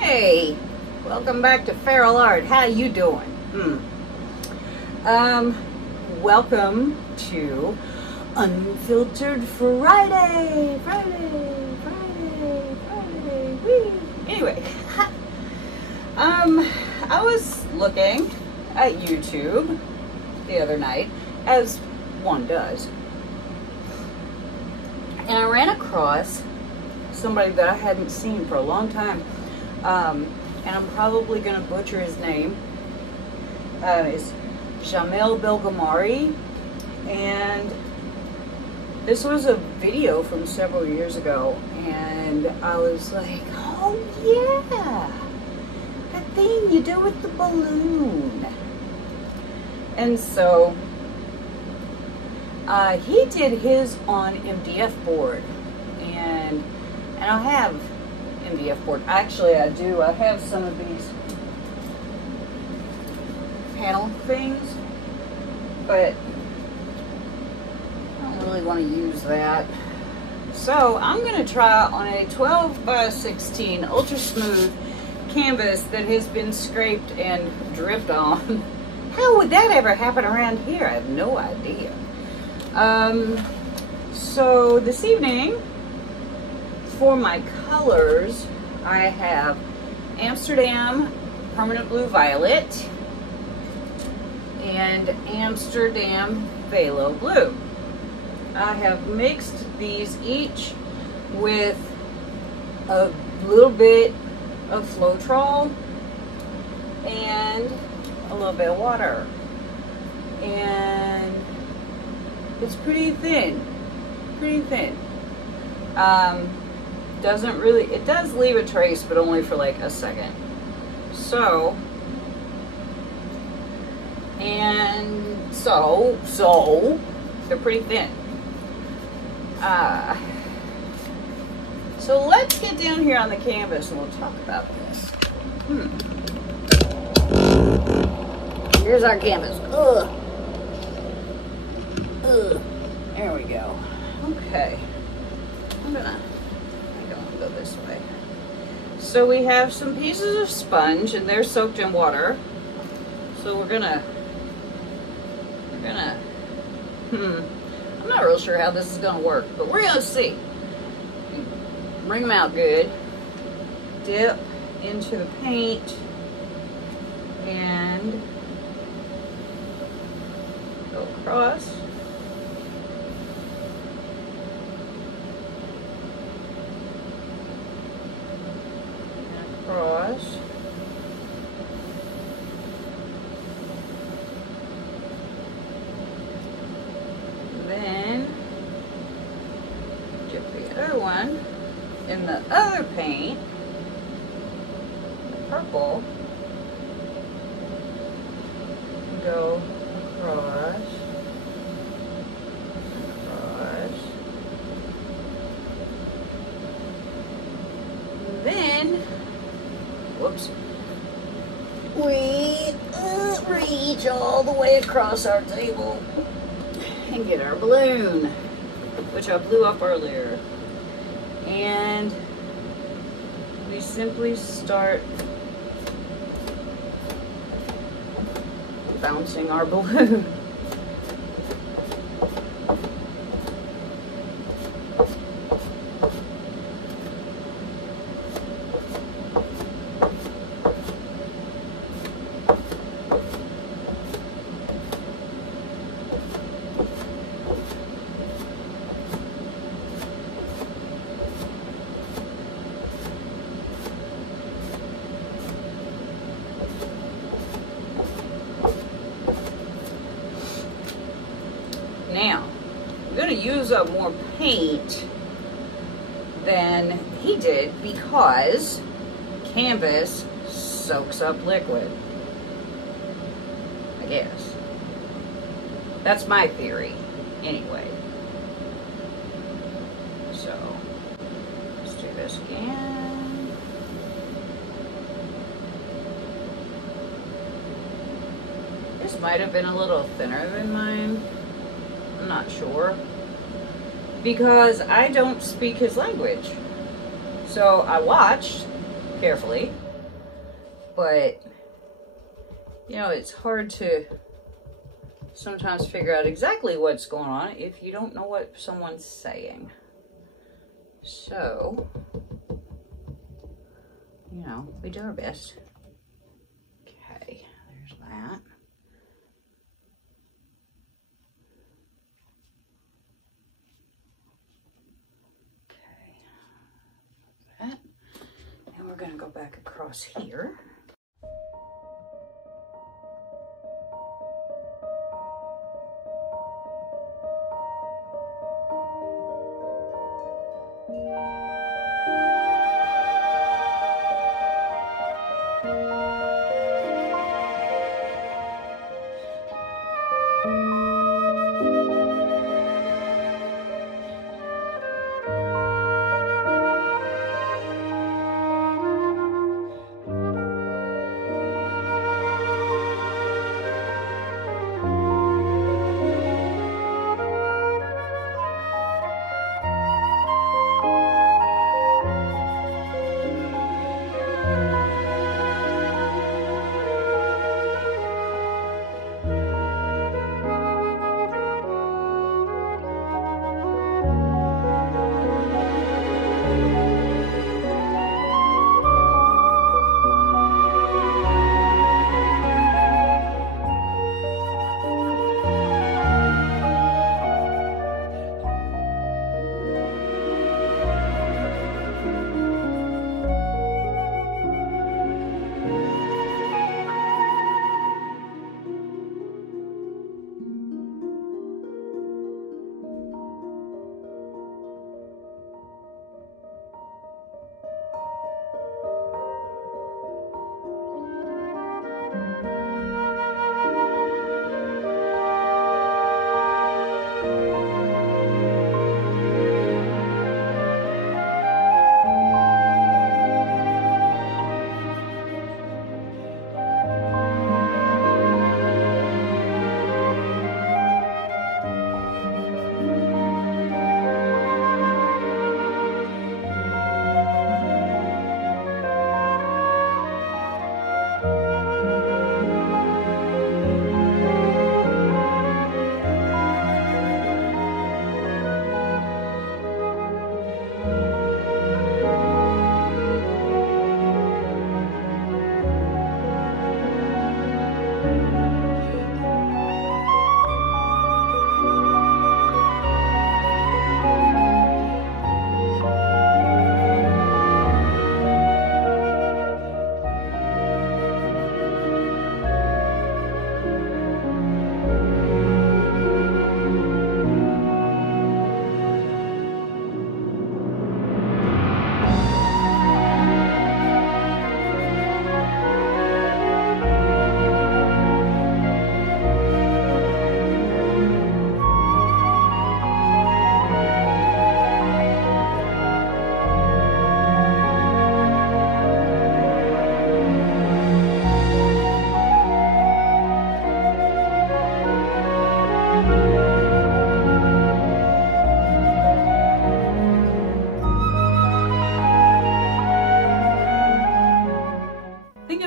Hey, welcome back to Feral Art. How you doing? Welcome to Unfiltered Friday. Whee. Anyway, I was looking at YouTube the other night, as one does, and I ran across somebody that I hadn't seen for a long time. And I'm probably going to butcher his name. It's Jamil Bilgamari, and this was a video from several years ago, and I was like, oh yeah, that thing you do with the balloon. And so he did his on MDF board, and I have MDF board. Actually, I do. I have some of these panel things, but I don't really want to use that. So I'm going to try on a 12 by 16 ultra smooth canvas that has been scraped and dripped on. How would that ever happen around here? I have no idea. So this evening, for my colors, I have Amsterdam Permanent Blue Violet and Amsterdam Phthalo Blue. I have mixed these each with a little bit of Floetrol and a little bit of water. And it's pretty thin. Doesn't really, it does leave a trace, but only for like a second. So, and so they're pretty thin. So let's get down here on the canvas and we'll talk about this. Here's our canvas. There we go. Okay. I'm gonna go this way. So we have some pieces of sponge and they're soaked in water. So we're gonna I'm not real sure how this is gonna work, but we're gonna see. Bring them out good. Dip into the paint and go across. Across. Then dip the other one in the other paint, the purple, and go across, and then whoops, we reach all the way across our table and get our balloon, which I blew up earlier. And we simply start bouncing our balloon. Now, I'm going to use up more paint than he did because canvas soaks up liquid, I guess. That's my theory, anyway. So, let's do this again. This might have been a little thinner than mine. I'm not sure, because I don't speak his language. So I watched carefully but you know, it's hard to sometimes figure out exactly what's going on if you don't know what someone's saying. So, you know, we do our best. Okay, there's that. Okay, that. And we're going to go back across here.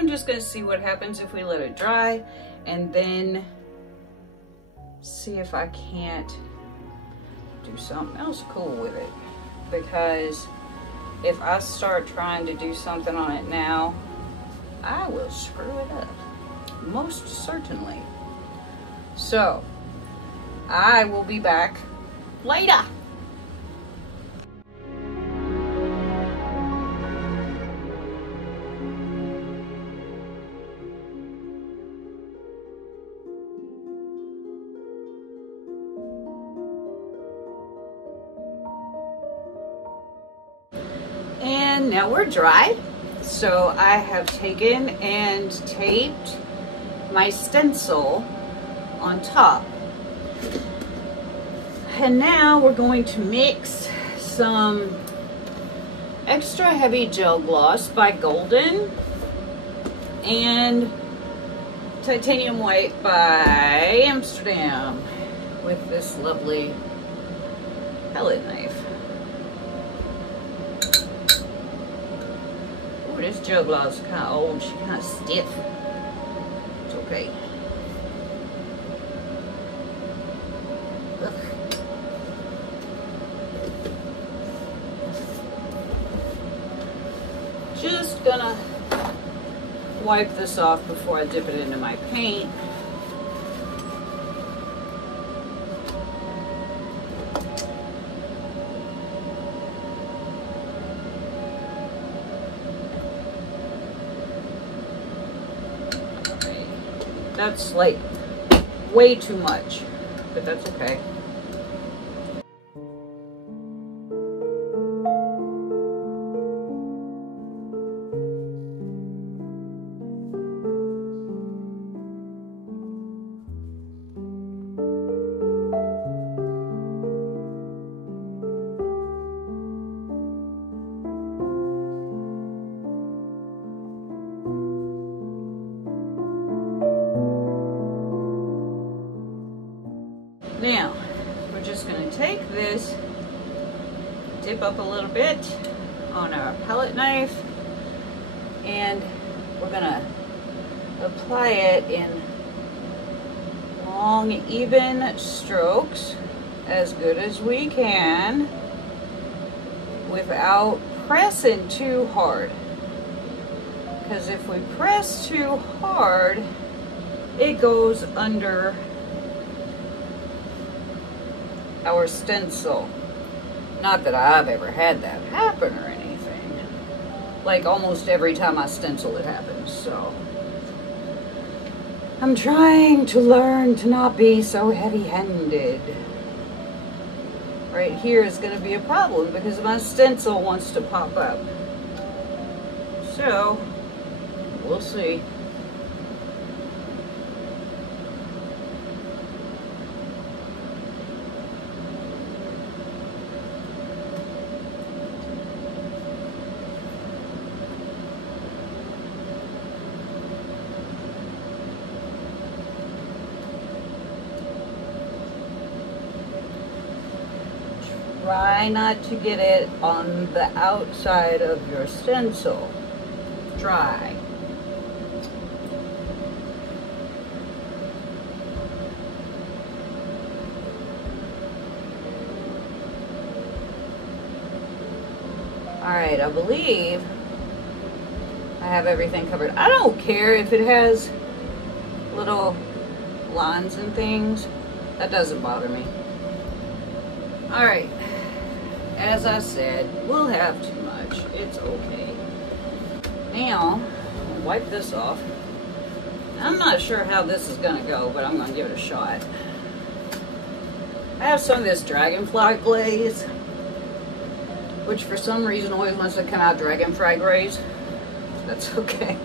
Just going to see what happens if we let it dry, and then see if I can't do something else cool with it, because if I start trying to do something on it now, I will screw it up, most certainly. So I will be back later. And now we're dry. So I have taken and taped my stencil on top. And now we're going to mix some extra heavy gel gloss by Golden and titanium white by Amsterdam with this lovely palette knife. Ooh, This juggler is kind of old. She's kind of stiff. It's okay. Ugh. Just gonna wipe this off before I dip it into my paint. That's like way too much, but that's okay. Now, we're just going to take this, dip up a little bit on our palette knife, and we're going to apply it in long, even strokes as good as we can without pressing too hard. Because if we press too hard, it goes under our stencil. Not that I've ever had that happen or anything. Like almost every time I stencil it happens, so. I'm trying to learn to not be so heavy-handed. Right here is going to be a problem because my stencil wants to pop up. So, we'll see. Try not to get it on the outside of your stencil. Try. Alright, I believe I have everything covered. I don't care if it has little lines and things. That doesn't bother me. Alright. As I said, we'll have too much. It's okay. Now, I'll wipe this off. I'm not sure how this is going to go, but I'm going to give it a shot. I have some of this dragonfly glaze, which for some reason always wants to come out dragonfly glaze. That's okay.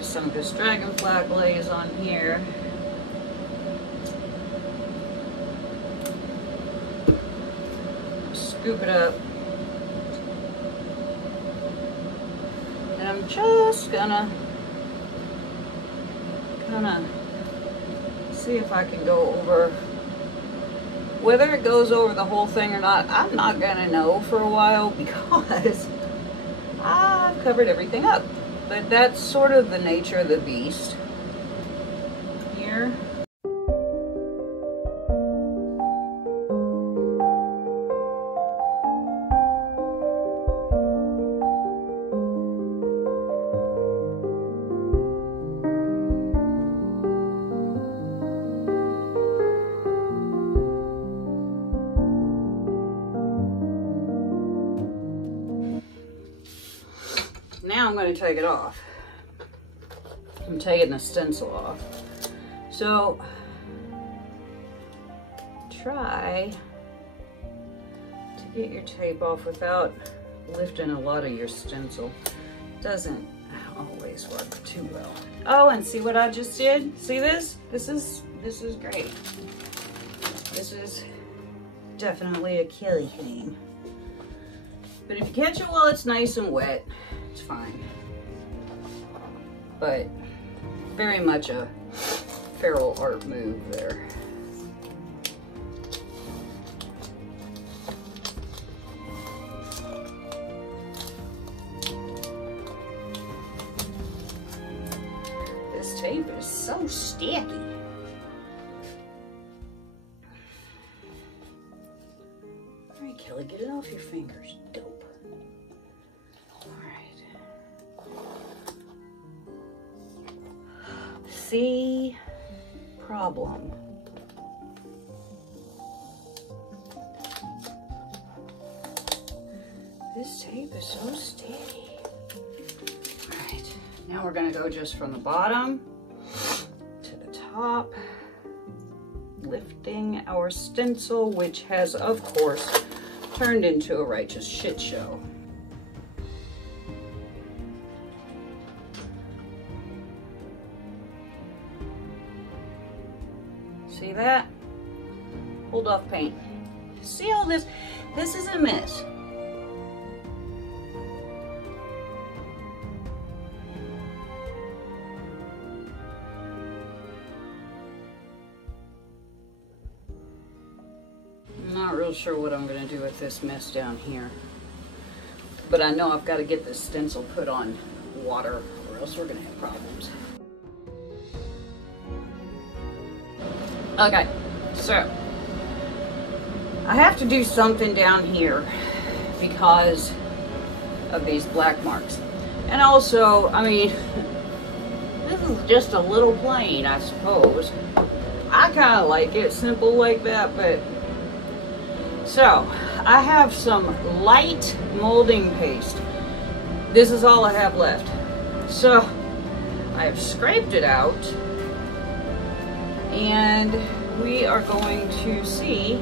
Some of this dragonfly glaze on here. Scoop it up. And I'm just gonna kind of see if I can go over, whether it goes over the whole thing or not. I'm not gonna know for a while because I've covered everything up. But that's sort of the nature of the beast here. Now I'm going to take it off. I'm taking the stencil off. So try to get your tape off without lifting a lot of your stencil. Doesn't always work too well. Oh, and see what I just did? See this? This is great. This is definitely a killy theme. But if you catch it while it's nice and wet, it's fine. But very much a feral art move there. This tape is so sticky. All right, Kelly, get it off your fingers. Dope. All right. See, problem. This tape is so sticky. All right, now we're gonna go just from the bottom to the top, lifting our stencil, which has, of course, turned into a righteous shit show. See that? Hold off paint. See all this? This is a mess. I'm not real sure what I'm going to do with this mess down here. But I know I've got to get this stencil put on water or else we're going to have problems. Okay, so I have to do something down here because of these black marks. And also, I mean, this is just a little plain, I suppose. I kind of like it simple like that, but so I have some light molding paste. This is all I have left. So I have scraped it out. And we are going to see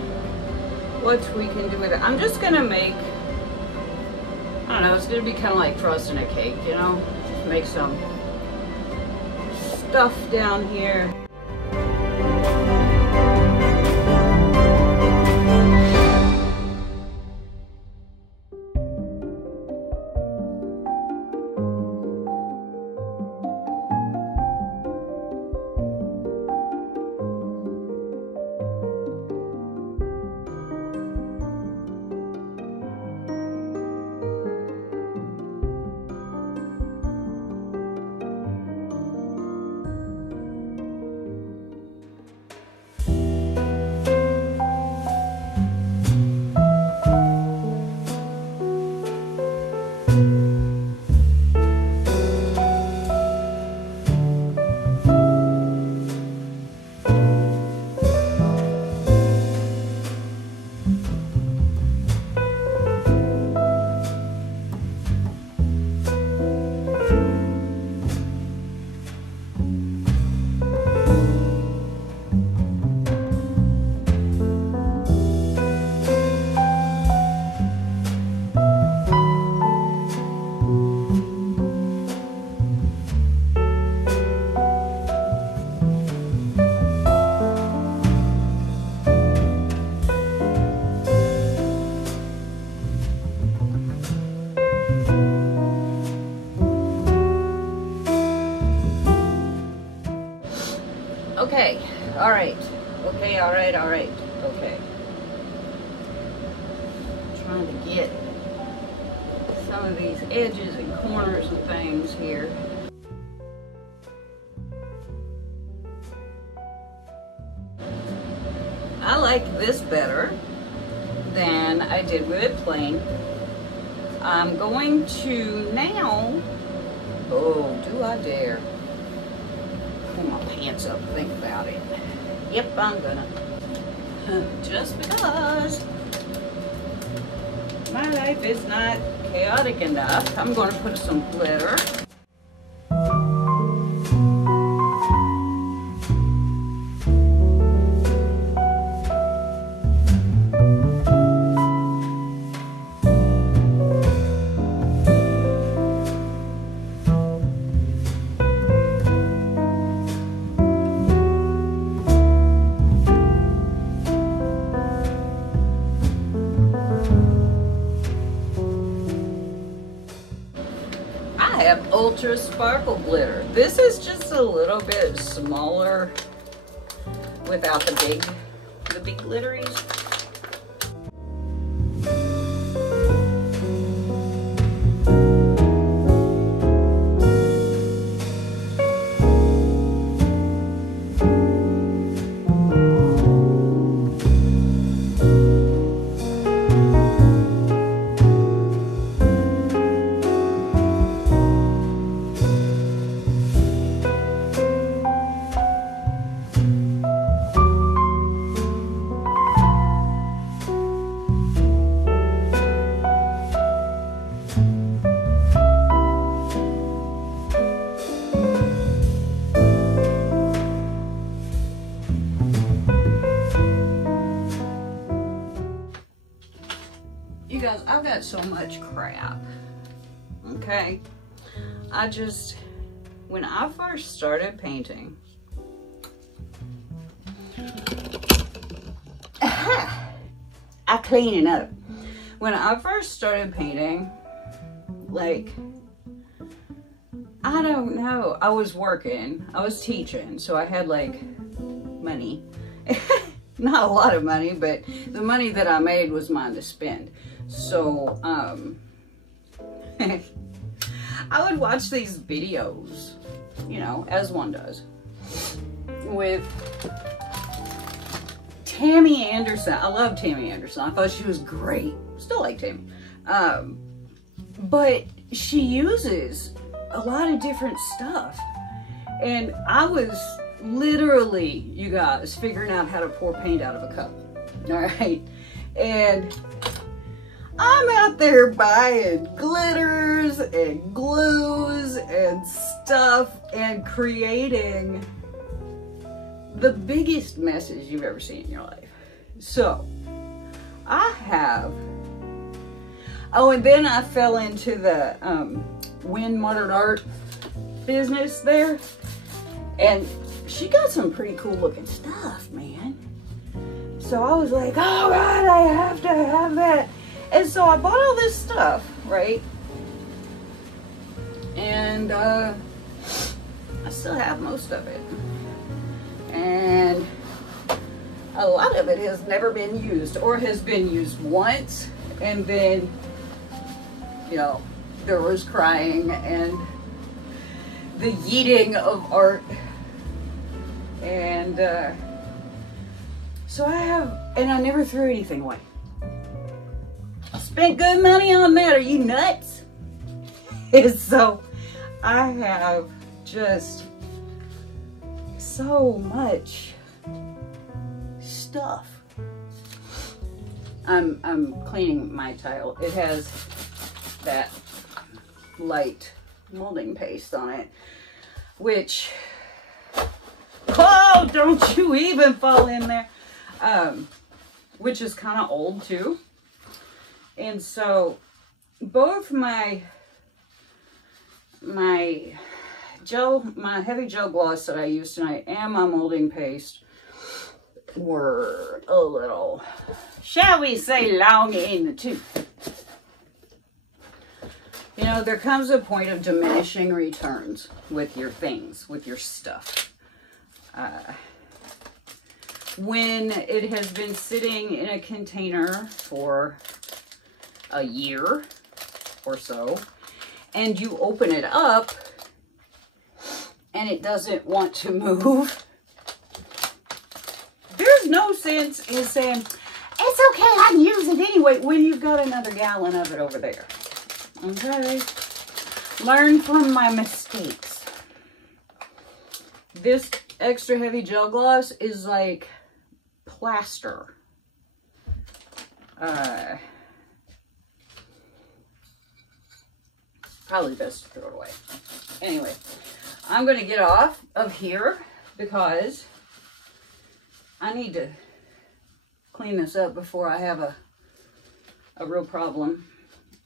what we can do with it. I'm just gonna make, I don't know, it's gonna be kind of like frosting a cake, you know? Just make some stuff down here. Okay, all right. Okay, all right, all right. Okay. I'm trying to get some of these edges and corners and things here. I like this better than I did with it plain. I'm going to now, oh, do I dare. Pull my pants up, think about it. Yep, I'm gonna. Just because my life is not chaotic enough, I'm gonna put some glitter. I have Ultra Sparkle Glitter. This is just a little bit smaller without the big glitteries. I've got so much crap, okay? When I first started painting, I clean it up. When I first started painting, like, I don't know, I was working, I was teaching, so I had like money. Not a lot of money, but the money that I made was mine to spend. So, I would watch these videos, you know, as one does, with Tammy Anderson. I love Tammy Anderson. I thought she was great. Still like Tammy. But she uses a lot of different stuff. And I was literally, you guys, figuring out how to pour paint out of a cup. All right. And I'm out there buying glitters and glues and stuff and creating the biggest messes you've ever seen in your life. So I have, oh, and then I fell into the wind modern art business there, and she got some pretty cool looking stuff, man. So I was like, oh God, I have to have that. And so I bought all this stuff, right? And I still have most of it. And a lot of it has never been used, or has been used once, and then, you know, there was crying and the yeeting of art. And so I have, and I never threw anything away. Spent good money on that. Are you nuts? So I have just so much stuff. I'm cleaning my tile. It has that light molding paste on it, which, oh, don't you even fall in there, which is kind of old too. And so both my heavy gel gloss that I used tonight and my molding paste were a little, shall we say, long in the tooth. You know, there comes a point of diminishing returns with your things, with your stuff. When it has been sitting in a container for a year or so, and you open it up and it doesn't want to move, there's no sense in saying, it's okay, I can use it anyway, when you've got another gallon of it over there. Okay? Learn from my mistakes. This extra heavy gel gloss is like plaster. Probably best to throw it away. Anyway, I'm going to get off of here because I need to clean this up before I have a real problem.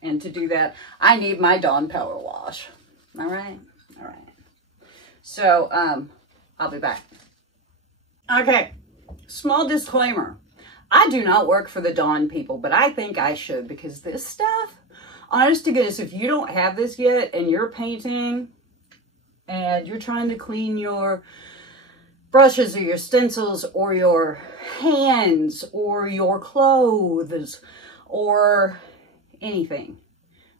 And to do that, I need my Dawn Power Wash. All right? All right. So, I'll be back. Okay. Small disclaimer. I do not work for the Dawn people, but I think I should, because this stuff, honest to goodness, if you don't have this yet and you're painting and you're trying to clean your brushes or your stencils or your hands or your clothes or anything,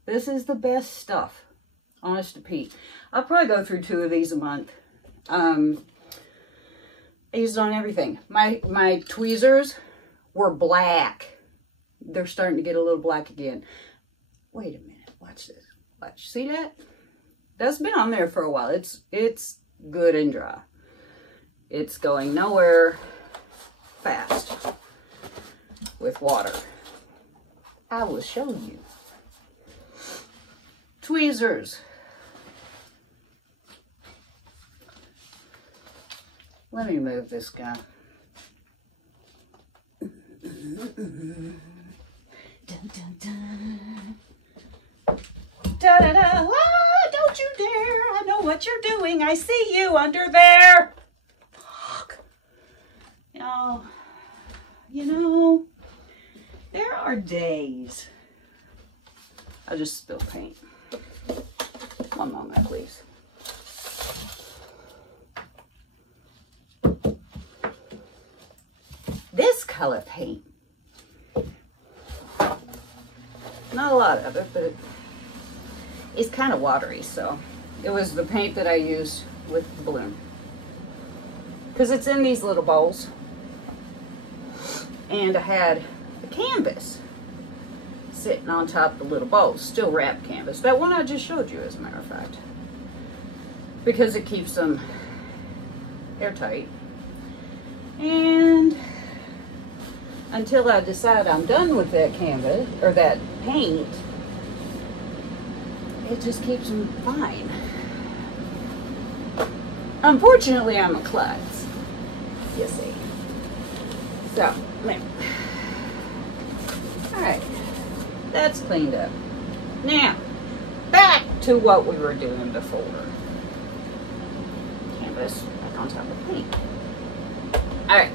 this is the best stuff. Honest to Pete. I'll probably go through 2 of these a month. I use it on everything. My tweezers were black. They're starting to get a little black again. Wait a minute. Watch this. Watch. See that? That's been on there for a while. It's good and dry. It's going nowhere fast with water. I will show you. Tweezers. Let me move this guy. Dun, dun, dun. Da, da, da. Ah, don't you dare. I know what you're doing. I see you under there. Fuck. You know, there are days. I just spilled paint. One moment, please. This color paint, not a lot of it, but it's kind of watery, so it was the paint that I used with the balloon. Because it's in these little bowls. And I had a canvas sitting on top of the little bowls, still wrapped canvas. That one I just showed you, as a matter of fact. Because it keeps them airtight. And until I decide I'm done with that canvas, or that paint, it just keeps them fine. Unfortunately, I'm a klutz, you see. So, alright, that's cleaned up. Now, back to what we were doing before. Canvas back on top of paint. Alright.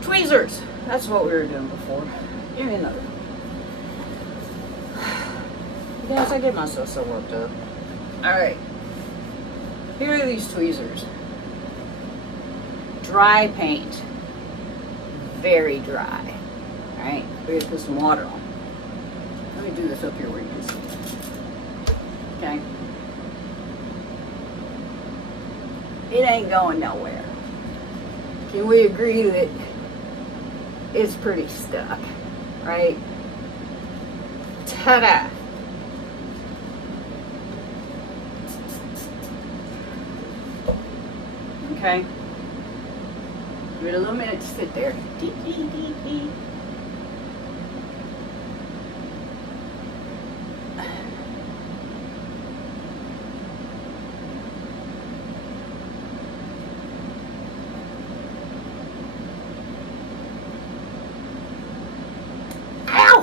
Tweezers. That's what we were doing before. Give me another. Yes, I get myself so worked up. Alright. Here are these tweezers. Dry paint. Very dry. Alright. We're going to put some water on. Let me do this up here where you can see. Okay. It ain't going nowhere. Can we agree that it's pretty stuck, right? Ta-da! Okay. Give it a little minute to sit there.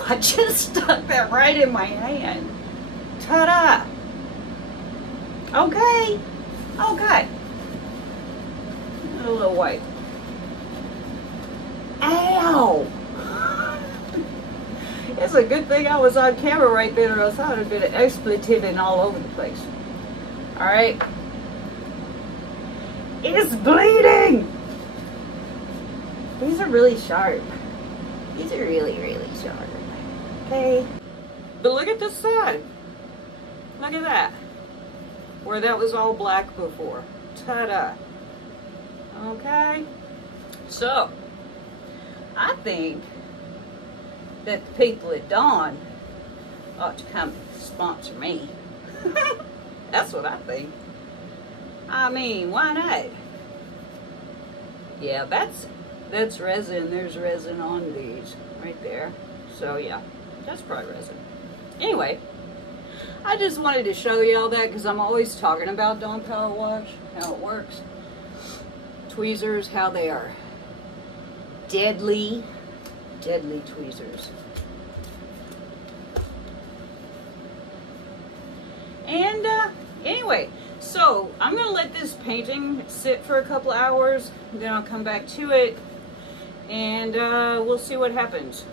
I just stuck that right in my hand. Ta-da! Okay. Okay. A little white. Ow! It's a good thing I was on camera right there, or else I would have been expletiving all over the place. Alright. It's bleeding! These are really sharp. These are really, really sharp. Okay. But look at this side. Look at that. Where that was all black before. Ta-da. Okay. So, I think that the people at Dawn ought to come sponsor me. That's what I think. I mean, why not? Yeah, that's resin. There's resin on these right there. So yeah, that's probably resin. Anyway, I just wanted to show you all that because I'm always talking about Dawn Power Wash, how it works. Tweezers, how they are deadly, deadly tweezers. And anyway, so I'm gonna let this painting sit for a couple hours, then I'll come back to it and we'll see what happens.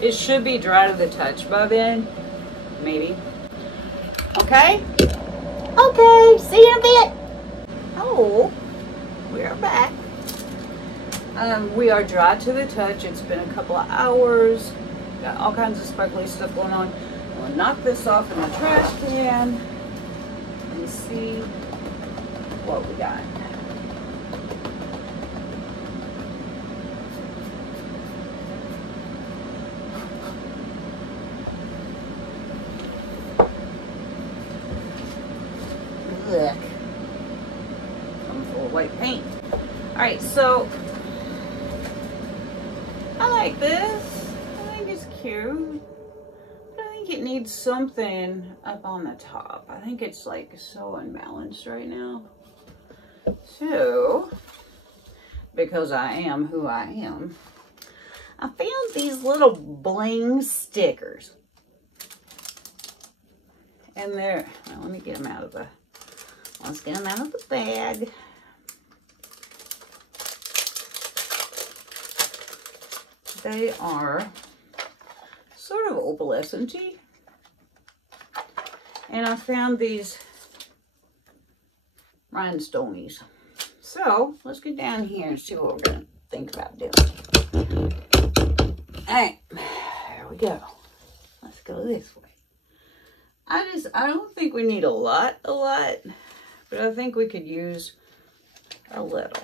It should be dry to the touch by then, maybe. Okay? Okay, see you in a bit. Oh, we're back. We are dry to the touch. It's been a couple of hours. Got all kinds of sparkly stuff going on. We'll knock this off in the trash can and see what we got. Look, I'm full of white paint. All right, so I like this. I think it's cute. But I think it needs something up on the top. I think it's like so unbalanced right now. So, because I am who I am, I found these little bling stickers. And they're, well, let me get them out of the, let's get them out of the bag. They are sort of opalescent-y. And I found these rhinestones. So let's get down here and see what we're going to think about doing. All right, there we go. Let's go this way. I don't think we need a lot, but I think we could use a little.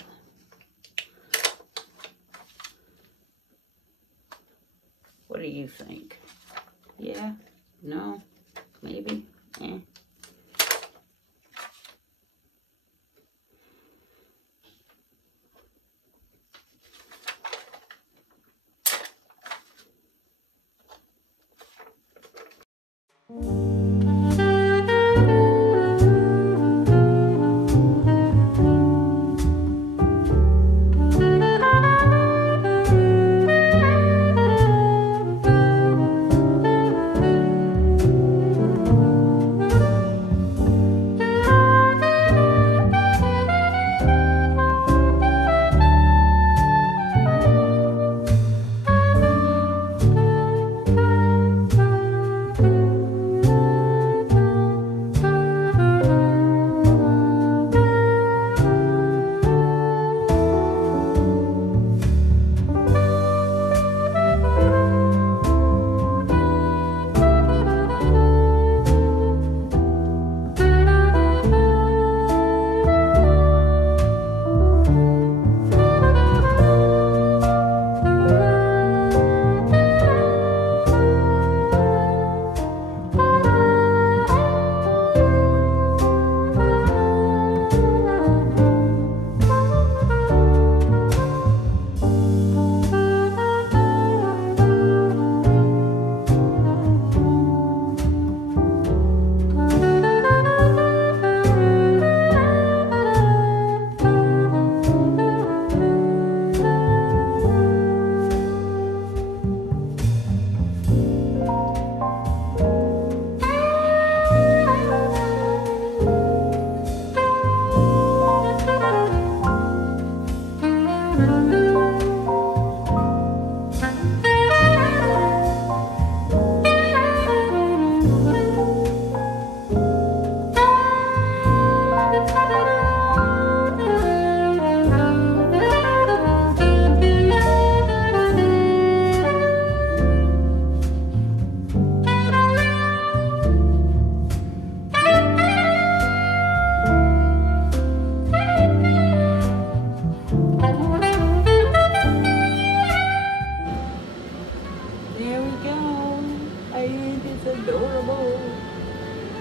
What do you think? Yeah? No? Maybe? Eh.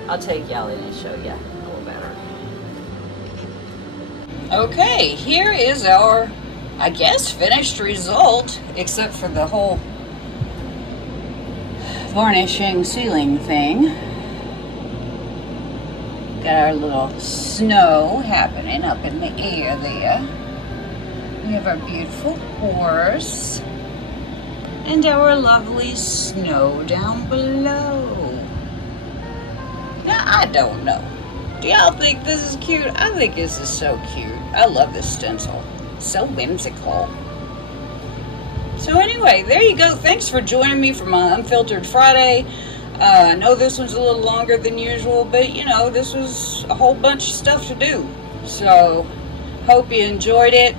I'll take y'all in and show you a little better. Okay, here is our, I guess, finished result, except for the whole varnishing sealing thing. Got our little snow happening up in the air there. We have our beautiful horse and our lovely snow down below. Now, I don't know. Do y'all think this is cute? I think this is so cute. I love this stencil. So whimsical. So anyway, there you go. Thanks for joining me for my Unfiltered Friday. I know this one's a little longer than usual, but you know, this was a whole bunch of stuff to do. So, hope you enjoyed it.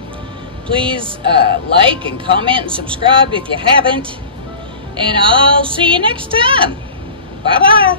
Please like and comment and subscribe if you haven't. And I'll see you next time. Bye-bye.